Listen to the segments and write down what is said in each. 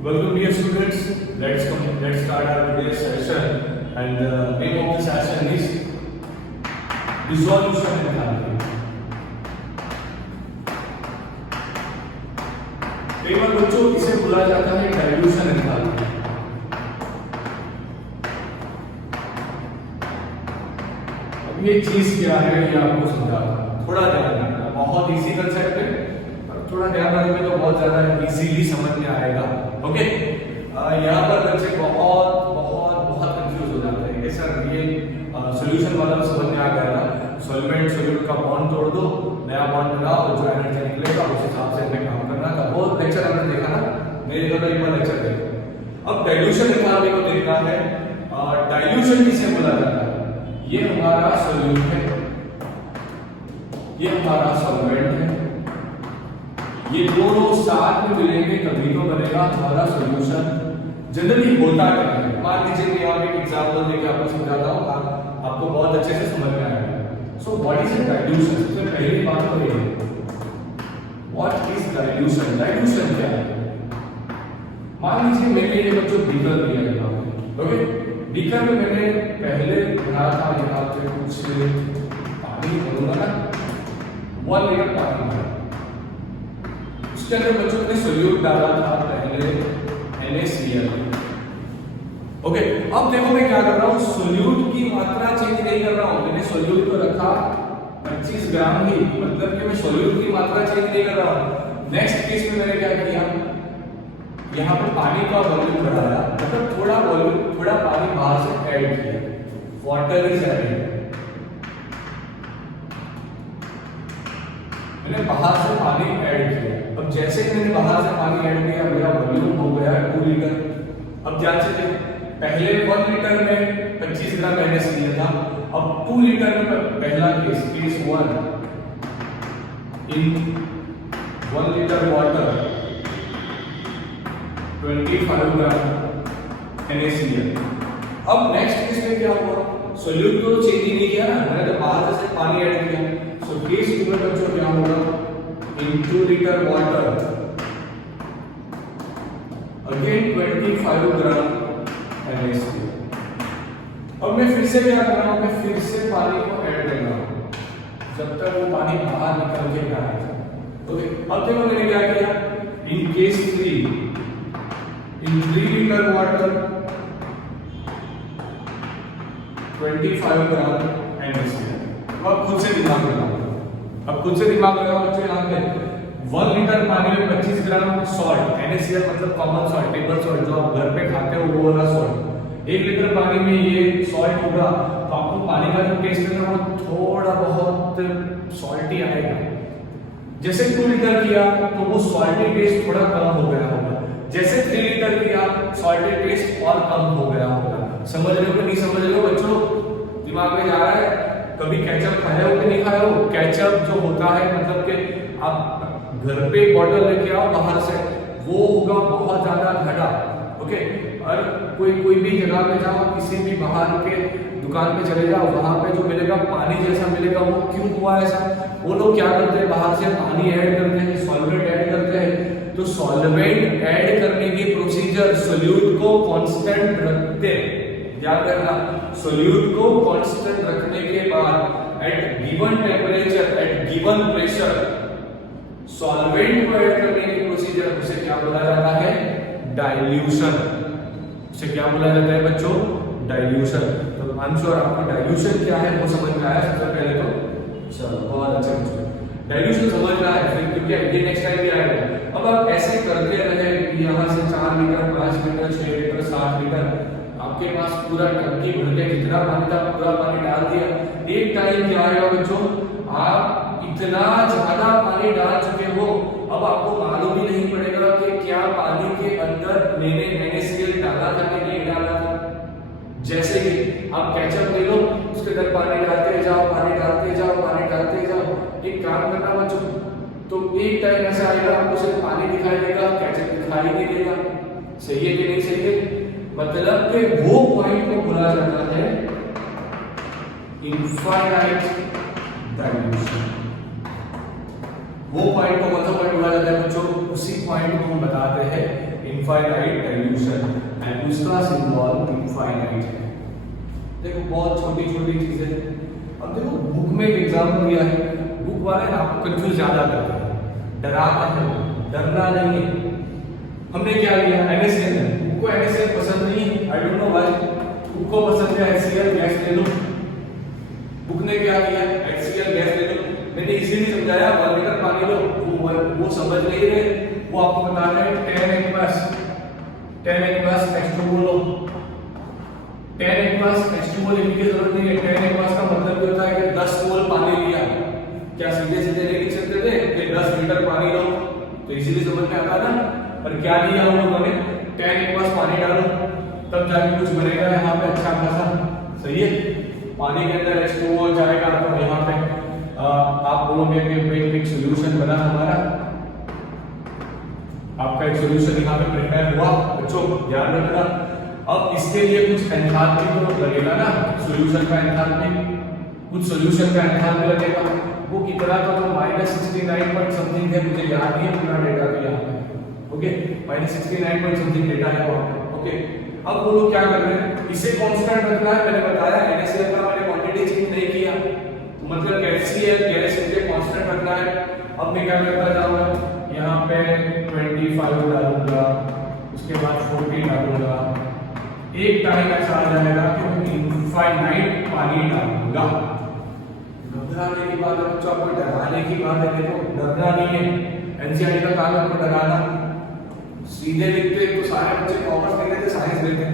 Welcome dear students. Let's start our today's session, and the name of the session is dissolution enthalpy. कई बार बच्चों इसे बोला जाता है डाइल्यूशन एंथैल्पी। अब ये चीज क्या है ये आपको समझाता, थोड़ा ध्यान रखना। बहुत इजी कंसेप्ट है, थोड़ा ध्यान रखोगे तो बहुत ज्यादा इजीली समझ में आएगा। ओके, यहाँ पर बच्चे बहुत बहुत बहुत कंफ्यूज हो जाते हैं कि सर ये सॉल्यूशन वाला समझ में आ गया ना, सॉल्वेंट सोल्यूट का बॉन्ड तोड़ दो, नया बॉन्ड बनाओ, जो एनर्जी निकलेगा उस हिसाब से हमें काम करना था। बहुत लेक्चर हमने देखा ना, मेरे को तो एक बार लेक्चर देखो। अब डाइल्यूशन एंथैल्पी को देखना है। डाइल्यूशन किसे बोला जाता है? ये हमारा सोल्यूट है, ये हमारा सॉल्वेंट है, ये दोनों साथ में मिलेंगे तभी तो बनेगा हमारा सॉल्यूशन। जनरली होता क्या है, मान लीजिए कि यहाँ एक एग्जांपल देके आपको समझाता हूँ, आपको बहुत अच्छे से समझ में आएगा। So what is dilution? सबसे पहली बात तो ये है, व्हाट इज डाइल्यूशन? डाइल्यूशन क्या है? मान लीजिए मेरे लिए बच्चों बीकर दिया है यहाँ पे, ओके, बीकर में मैंने पहले भरा था यहाँ पे कुछ पानी भरूंगा ना, 1 लीटर पानी भरा, उसके अंदर बच्चों ने सोल्यूट डाला था पहले NaCl। ओके, अब देखो मैं क्या कर रहा हूँ, सोल्यूट की मात्रा चेंज नहीं कर रहा हूँ। मैंने सोल्यूट को रखा 25 ग्राम ही, मतलब कि मैं सोल्यूट की मात्रा चेंज नहीं कर रहा हूँ। नेक्स्ट केस में मैंने क्या किया, यहाँ पे पानी का वॉल्यूम बढ़ाया, मतलब थोड़ा वॉल्यूम, थोड़ा पानी बाहर से ऐड किया, वाटर इज एडेड। मैंने बाहर से पानी ऐड किया। अब जैसे ही मैंने बाहर से पानी ऐड किया, मेरा वॉल्यूम हो गया 2 लीटर। अब ध्यान से देखें, पहले 1 लीटर में 25 ग्राम NaCl था, अब 2 लीटर में पहला केस 1 इन 1 लीटर वाटर 25 ग्राम NaCl। अब नेक्स्ट केस में क्या हुआ, सोल्यूट को चेंज ही नहीं किया ना, मैंने तो बाहर से पानी ऐड किया। सो केस 2 में बच्चों क्या होगा, in 2 liter water again 25 gram NaCl। अब मैं फिर से क्या कर रहा हूं, मैं फिर से पानी को ऐड कर रहा हूं जब तक वो पानी बाहर निकल के ना आए। ओके, अब देखो मैंने क्या किया, in case 3 in 3 liter water 25 gram NaCl। अब खुद से दिमाग लगाओ, अब खुद से दिमाग लगाओ बच्चों। यहाँ पे 1 लीटर पानी में 25 ग्राम सॉल्ट, NaCl मतलब कॉमन सॉल्ट, टेबल सॉल्ट जो आप घर पे खाते हो वो वाला सॉल्ट। 1 लीटर पानी में ये सॉल्ट होगा तो आपको पानी का जो टेस्ट है वो थोड़ा बहुत सॉल्टी आएगा। जैसे 2 लीटर किया तो वो सॉल्टी टेस्ट थोड़ा कम हो गया होगा, जैसे 3 लीटर किया सॉल्टी टेस्ट और कम हो गया होगा। समझ रहे हो कि नहीं समझ रहे हो बच्चों? दिमाग में जा रहा है? कभी केचप खाया हो कि नहीं खाया हो? केचप जो होता है मतलब कि आप घर पे बॉटल लेके आओ बाहर से, वो होगा बहुत ज्यादा घटा। ओके, और कोई भी जगह पे जाओ, किसी भी बाहर के दुकान पे चले जाओ, वहां पे जो मिलेगा पानी जैसा मिलेगा। वो क्यों हुआ ऐसा? वो लोग क्या करते हैं, बाहर से पानी ऐड करते हैं, सॉल्वेंट ऐड करते हैं। तो सॉल्वेंट ऐड करने की प्रोसीजर सोल्यूट को कांस्टेंट रखते हैं। याद रखना, सोल्यूट को कांस्टेंट रखने के बाद at given temperature, at given pressure, solvent को ऐड करने की प्रोसीजर, उसे क्या बोला जाता है? डाइल्यूशन। उसे क्या बोला जाता है बच्चों? डाइल्यूशन। तो आई एम श्योर आपको डाइल्यूशन क्या है वो समझ में आया सबसे पहले तो। चलो बहुत अच्छा बच्चों, डाइल्यूशन समझ में आया, फिर क्योंकि ये नेक्स्ट टाइम भी आएगा। अब आप ऐसे करते रहे, यहाँ से 4 लीटर 5 लीटर 6 लीटर 7 लीटर, आपके पास पूरा टंकी भर के जितना पानी था पूरा पानी डाल दिया। एक टाइम क्या आएगा बच्चों, आप इतना ज्यादा पानी डाल चुके हो, अब आपको मालूम ही नहीं पड़ेगा कि क्या पानी के अंदर मैंने NaCl डाला था कि नहीं डाला था। जैसे कि आप केचप ले लो, उसके अंदर पानी डालते जाओ, पानी डालते जाओ, पानी डालते जाओ। एक काम करना बच्चों, तो एक टाइम ऐसा आएगा आपको सिर्फ पानी दिखाई देगा, केचप दिखाई नहीं देगा। सही है कि नहीं सही है? मतलब कि वो पॉइंट को बोला जाता है इनफाइनाइट डाइल्यूशन। वो पॉइंट को कौन सा पॉइंट बोला जाता है बच्चों? उसी पॉइंट को हम बताते हैं इनफाइनाइट डाइल्यूशन एंड उसका सिंबल इनफाइनाइट है। देखो बहुत छोटी छोटी चीजें। अब देखो बुक में एक एग्जाम्पल दिया है, बुक वाले ना आपको कंफ्यूज ज्यादा करते हैं, डराता है, डरना नहीं है। हमने क्या लिया NaCl, बुक को NaCl पसंद नहीं, I don't know why, book को पसंद है HCl गैस ले लो। बुक ने क्या किया HCl गैस ले लो, मैंने इसीलिए समझाया 1 लीटर पानी लो, वो समझ नहीं रहे, वो आपको बता रहे हैं 10 aqueous H2O लो। 10 aqueous H2O लेने की जरूरत नहीं है, 10 aqueous का मतलब ये होता है कि 10 मोल पानी लिया। क्या सीधे सीधे ले लिख सकते थे कि 10 लीटर पानी लो, तो इसीलिए समझ में आता ना। पर क्या किया उन लोगों ने, 10 aqueous पानी डालो तब जाके कुछ बनेगा यहाँ पे अच्छा खासा, सही है। पानी के अंदर H2O जाएगा तो यहाँ पे आप बोलोगे कि एक सॉल्यूशन बना हमारा, आपका एक सॉल्यूशन यहाँ पे प्रिपेयर हुआ। बच्चों ध्यान रखना, अब इसके लिए कुछ एंथैल्पी तो लगेगा ना, सॉल्यूशन का एंथैल्पी, कुछ सॉल्यूशन का एंथैल्पी लगेगा। वो कितना था तो -69 पॉइंट समथिंग है, मुझे याद नहीं है पूरा डेटा भी यहाँ पे। ओके -69 पॉइंट समथिंग डेटा है वहाँ पे। ओके अब वो लोग क्या कर रहे हैं, इसे कांस्टेंट रखना है। मैंने बताया NaCl का मैंने क्वांटिटी चेंज नहीं किया, मतलब HCl गैस मुझे कांस्टेंट रखना है। अब मैं क्या करता जाऊंगा, यहाँ पे 25 डालूंगा, उसके बाद 40 डालूंगा, एक टाइम ऐसा आ जाएगा कि मैं इनफाइनाइट पानी डालूंगा। घबराने की बात है बच्चों, आपको डराने की बात है, देखो डरना नहीं है। एनसीईआरटी का काम है आपको डराना, सीधे लिखते तो सारे बच्चे कॉमर्स ले लेते, साइंस लेते,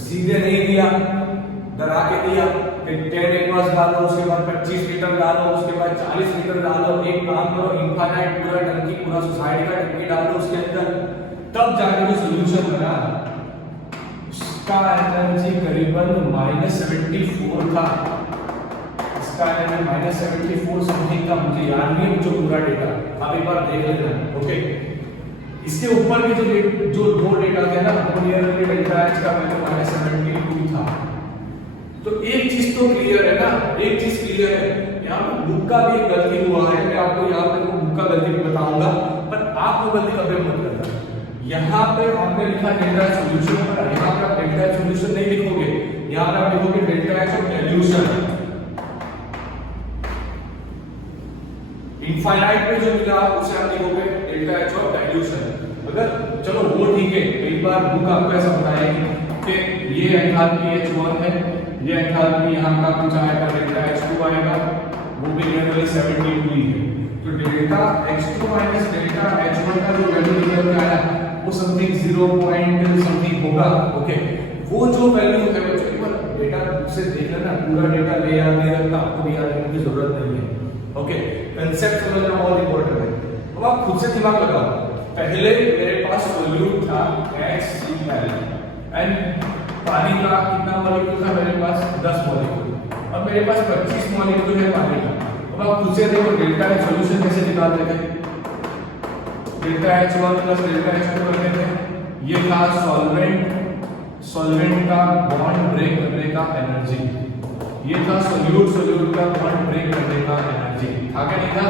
सीधे नहीं दिया, डरा के दिया कि 10 aqueous डालो, उसके बाद 25 लीटर डालो, उसके बाद 40 लीटर डालो। एक काम करो, इनफाइनाइट पूरा टंकी, पूरा सोसाइटी का टंकी डालो उसके अंदर, तब जाके जो सॉल्यूशन बना इसका एनर्जी करीबन -74 था। इसका एनर्जी -74 समथिंग था, मुझे याद नहीं है जो पूरा डेटा, आप एक बार देख लेना। ओके इसके ऊपर के जो दो डेटा थे ना, नियरली डेल्टा H का वैल्यू -72 था। तो एक चीज तो क्लियर है ना, एक चीज क्लियर है, यहाँ पे बुक का भी एक गलती हुआ है। मैं आपको यहाँ पे बुक का गलती भी बताऊंगा, पर आप वो गलती कभी मत करना। यहाँ पे हमने लिखा डेल्टा H सॉल्यूशन, पर यहाँ पे आप डेल्टा H सॉल्यूशन नहीं लिखोगे, यहाँ पे आप लिखोगे delta H of dilution. Infinite पे जो मिला उसे आप लिखोगे डेल्टा H ऑफ डाइल्यूशन। अगर चलो वो ठीक है, एक बार बुक आपको ऐसा बताएगी कि ये एंथैल्पी H1 है, ये एंथैल्पी यहाँ का कुछ आएगा डेल्टा H2 आएगा, वो भी नियरली 72 ही है। तो delta H2 minus delta H1 का जो वैल्यू निकल के आया वो समथिंग 0 पॉइंट समथिंग होगा। ओके वो जो वैल्यू है बच्चों, एक बार डेटा से देख लेना, पूरा डेटा ले याद नहीं रखना, आपको भी याद रखने की जरूरत नहीं है। ओके कांसेप्ट समझना बहुत इंपॉर्टेंट है। अब आप खुद से दिमाग लगाओ, पहले मेरे पास सोल्यूट था HCl एंड पानी का कितना मॉलिक्यूल था मेरे पास 10 मॉलिक्यूल, अब मेरे पास 25 मॉलिक्यूल है पानी का। अब आप खुद से देखो डेल्टा H सॉल्यूशन कैसे निकालते थे, delta H1 plus delta H2 करते थे, ये था सॉल्वेंट का बॉन्ड ब्रेक करने का एनर्जी, ये था सोल्यूट का बॉन्ड ब्रेक करने का एनर्जी, था क्या नहीं था।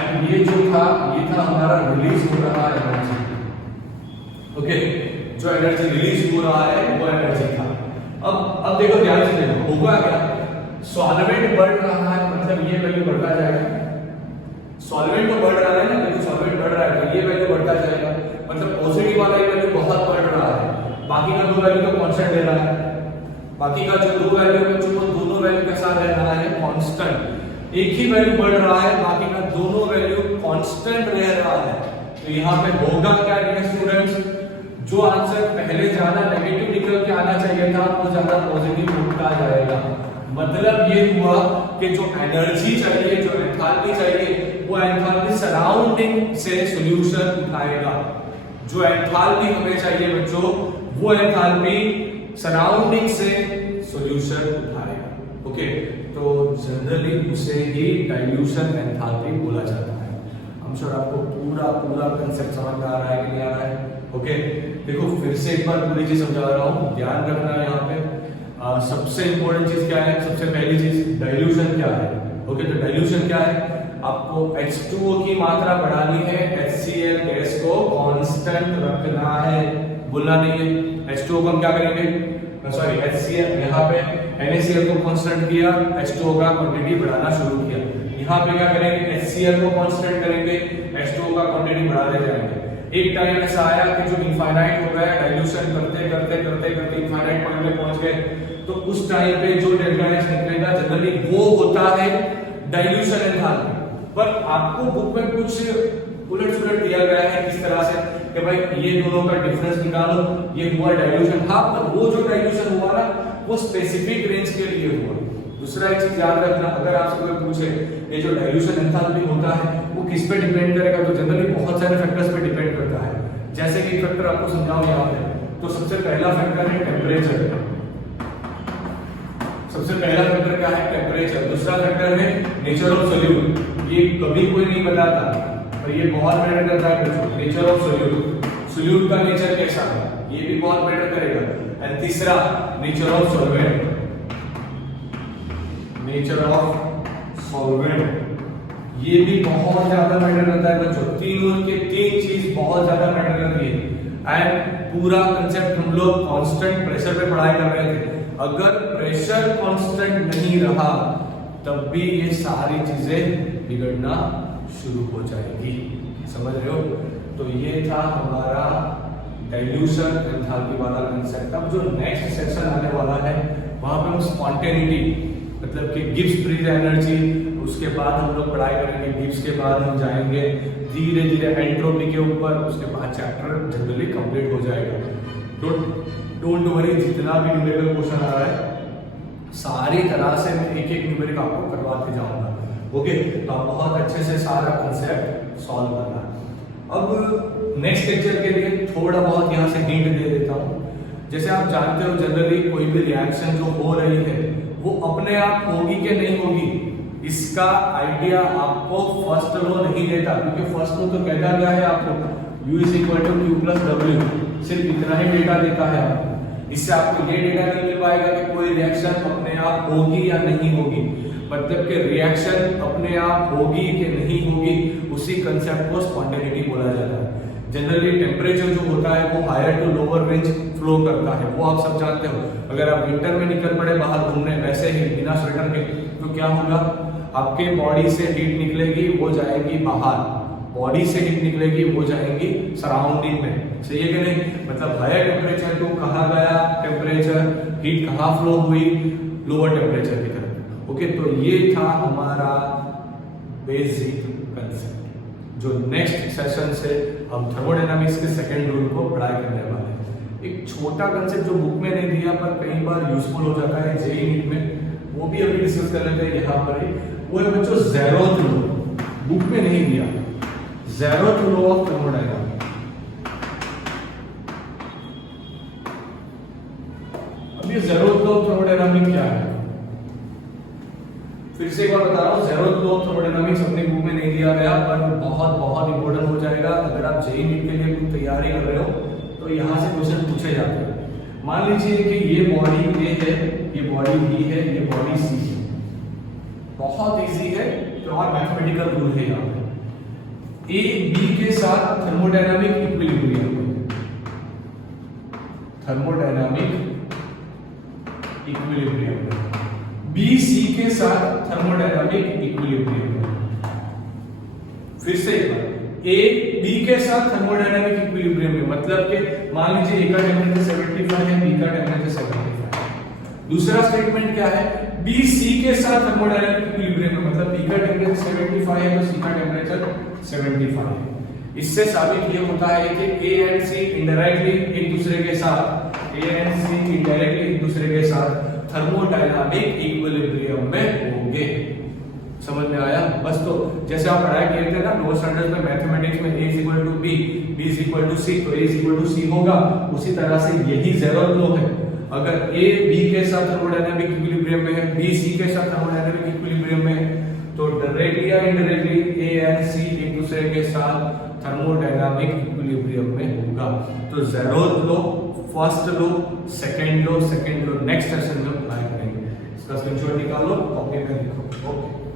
एंड ये जो था ये था हमारा रिलीज हो रहा एनर्जी। ओके जो एनर्जी रिलीज हो रहा है वो एनर्जी था। अब देखो ध्यान से देखो, होगा क्या, सॉल्वेंट बढ़ रहा है मतलब ये वैल्यू बढ़ता जाएगा। सॉल्वेंट तो बढ़ रहा है ना, देखो सॉल्वेंट बढ़ रहा है तो ये वैल्यू बढ़ता जाएगा, मतलब पॉजिटिव वाला ये वैल्यू बहुत बढ़ रहा है, बाकी का दो वैल्यू तो कांस्टेंट ले रहा है। बाकी का जो दो वैल्यू है वो दोनों वैल्यू के साथ रह रहा है कांस्टेंट, एक ही वैल्यू बढ़ रहा है, बाकी का दोनों वैल्यू कांस्टेंट रह रहा है। तो यहाँ पे होगा क्या डियर स्टूडेंट्स, जो आंसर पहले ज्यादा नेगेटिव निकल के आना चाहिए था वो ज्यादा पॉजिटिव उठता जाएगा। मतलब ये हुआ कि जो एनर्जी चाहिए, जो एंथैल्पी चाहिए, वो एंथैल्पी सराउंडिंग से सॉल्यूशन उठाएगा। जो एंथैल्पी हमें चाहिए बच्चों, वो एंथैल्पी सराउंडिंग से सॉल्यूशन उठाएगा। ओके तो जनरली उसे ही डाइल्यूशन एंथैल्पी बोला जाता है। हम श्योर आपको पूरा कांसेप्ट समझ में आ रहा है कि नहीं आ रहा है। ओके देखो फिर से एक बार पूरी चीज समझा रहा हूँ, ध्यान रखना यहाँ पे। सबसे इंपॉर्टेंट चीज क्या है, सबसे पहली चीज डाइल्यूशन क्या है। ओके तो डाइल्यूशन क्या है, आपको H2O की मात्रा बढ़ानी है, HCl गैस को कांस्टेंट रखना है, बोलना नहीं है। H2O को हम क्या करेंगे, सॉरी HCl, यहाँ पे NaCl को कांस्टेंट किया, H2O का क्वांटिटी बढ़ाना शुरू किया। यहाँ पे क्या करेंगे, HCl को कांस्टेंट करेंगे, H2O का क्वांटिटी बढ़ाते जाएंगे। एक टाइम ऐसा आया कि जो इनफाइनाइट हो गया, डाइल्यूशन करते करते करते करते इनफाइनाइट पॉइंट पे पहुंच गए, तो उस टाइम पे जो डेल्टा H निकलेगा जनरली वो होता है डाइल्यूशन एंथैल्पी। पर आपको बुक में कुछ उलट सुलट दिया गया है किस तरह से कि भाई ये दोनों का डिफरेंस निकालो, ये हुआ डाइल्यूशन। हाँ, पर वो जो डाइल्यूशन हुआ ना वो स्पेसिफिक रेंज के लिए हुआ। दूसरा एक चीज याद रखना, अगर आपसे कोई पूछे ये जो डाइल्यूशन एंथैल्पी होता है वो किस पे डिपेंड करेगा, तो जनरली बहुत सारे फैक्टर्स पे डिपेंड करता है। जैसे कि फैक्टर आपको समझाऊं यहाँ पे, तो सबसे पहला फैक्टर है टेम्परेचर। सबसे पहला फैक्टर क्या है, टेम्परेचर। दूसरा फैक्टर है नेचर ऑफ सोल्यूट, ये कभी कोई नहीं बताता पर ये बहुत मैटर करता है, नेचर ऑफ सोल्यूट, सोल्यूट का नेचर कैसा है ये भी बहुत मैटर करेगा। एंड तीसरा nature of solvent, nature of solvent ये भी बहुत ज्यादा मैटर करता है बच्चों। तीन चीज बहुत ज्यादा मैटर करती है। एंड पूरा कंसेप्ट हम लोग कांस्टेंट प्रेशर पे पढ़ाई कर रहे थे। अगर प्रेशर कांस्टेंट नहीं रहा तब भी ये सारी चीजें बिगड़ना शुरू हो जाएगी, समझ रहे हो। तो ये था हमारा डाइल्यूशन एंथैल्पी वाला कंसेप्ट। अब जो नेक्स्ट सेक्शन आने वाला है वहां पे हम स्पॉन्टेनिटी मतलब कि गिब्स फ्री एनर्जी, उसके बाद हम लोग पढ़ाई करेंगे। गिब्स के बाद हम जाएंगे धीरे धीरे एंट्रोपी के ऊपर, उसके बाद चैप्टर जनरली कंप्लीट हो जाएगा। डोंट वरी, जितना भी न्यूमेरिकल क्वेश्चन आ रहा है सारी तरह से मैं एक एक न्यूमेरिक आपको करवाते जाऊंगा। ओके, तो आप बहुत अच्छे से सारा कंसेप्ट सॉल्व करना। अब नेक्स्ट लेक्चर के लिए थोड़ा बहुत यहाँ से हिंट दे देता हूँ। जैसे आप जानते हो जनरली कोई भी रिएक्शन जो हो रही है वो अपने आप होगी कि नहीं होगी, इसका आइडिया आपको फर्स्ट लॉ नहीं देता, क्योंकि फर्स्ट लॉ तो कहता गया है आपको U = Q + W, सिर्फ इतना ही डेटा देता है आपको। इससे आपको ये डेटा नहीं मिल पाएगा कि कोई रिएक्शन अपने आप होगी या नहीं होगी। मतलब कि रिएक्शन अपने आप होगी कि नहीं होगी, उसी कंसेप्ट को स्पॉन्टेनिटी बोला जाता है। जनरली टेम्परेचर जो होता है वो higher to lower range flow करता है, वो आप सब जानते हो। अगर आप विंटर में निकल पड़े बाहर घूमने वैसे ही बिना स्वेटर के, तो क्या होगा, आपके बॉडी से हीट निकलेगी वो जाएगी बाहर, बॉडी से हीट निकलेगी वो जाएंगी सराउंडिंग में, सही है कि नहीं। मतलब हायर टेम्परेचर को कहा गया टेम्परेचर, हीट कहाँ फ्लो हुई, लोअर टेम्परेचर की तरफ। ओके, तो ये था हमारा बेसिक कंसेप्ट। जो नेक्स्ट सेशन से हम थर्मोडायनामिक्स के सेकंड रूल को पढ़ाई करने वाले हैं। एक छोटा कंसेप्ट जो बुक में नहीं दिया पर कई बार यूजफुल हो जाता है जेईई नीट में, वो भी अभी डिस्कस कर लेते हैं यहाँ पर ही। वो है बच्चों ज़ेरोथ लॉ, बुक में नहीं दिया, ज़ेरोथ लॉ ऑफ थर्मोडायनामिक्स। अब ये ज़ेरोथ लॉ ऑफ थर्मोडायनामिक्स क्या है, फिर से एक बार बता रहा हूँ, ज़ेरोथ लॉ ऑफ थर्मोडायनामिक्स अपनी बुक में नहीं दिया गया पर बहुत बहुत इंपॉर्टेंट हो जाएगा। अगर आप जेईई नीट के लिए कुछ तैयारी कर रहे हो तो यहाँ से क्वेश्चन पूछे जाते हैं। मान लीजिए कि ये बॉडी ए है, ये बॉडी बी है, ये बॉडी सी है। बहुत इजी है, प्योर मैथमेटिकल रूल है यहाँ पे। ए बी के साथ thermodynamic equilibrium, thermodynamic equilibrium, B C के साथ थर्मोडायनामिक इक्विलिब्रियम। फिर से एक बार, ए बी के साथ थर्मोडायनामिक इक्विलिब्रियम में, मतलब कि मान लीजिए ए का टेम्परेचर 75 है, बी का टेम्परेचर 75 है। दूसरा स्टेटमेंट क्या है, बी सी के साथ थर्मोडायनामिक इक्विलिब्रियम में, मतलब बी का टेम्परेचर 75 है तो सी का टेम्परेचर 75 है। इससे साबित ये होता है कि ए एंड सी इनडायरेक्टली एक दूसरे के साथ, ए एंड सी इनडायरेक्टली एक दूसरे के साथ थर्मोडायनामिक इक्विलिब्रियम में होंगे। समझ में आया? बस तो जैसे आप पढ़ाई किए थे ना लोअर स्टैंडर्ड में मैथमेटिक्स में, A = B, B = C, तो A = C होगा। उसी तरह से यही ज़ेरोथ लॉ है। अगर A B के साथ थर्मोडायनामिक इक्विलिब्रियम में है, B C के साथ थर्मोडायनामिक इक्विलिब्रियम में है, तो डायरेक्टली या इनडायरेक्टली A एंड C एक दूसरे के साथ थर्मोडायनामिक इक्विलिब्रियम में होगा। तो zeroth law, first law, second law next session में अप्लाई करेंगे। इसका स्क्रीनशॉट निकालो, कॉपी में लिखो। ओके।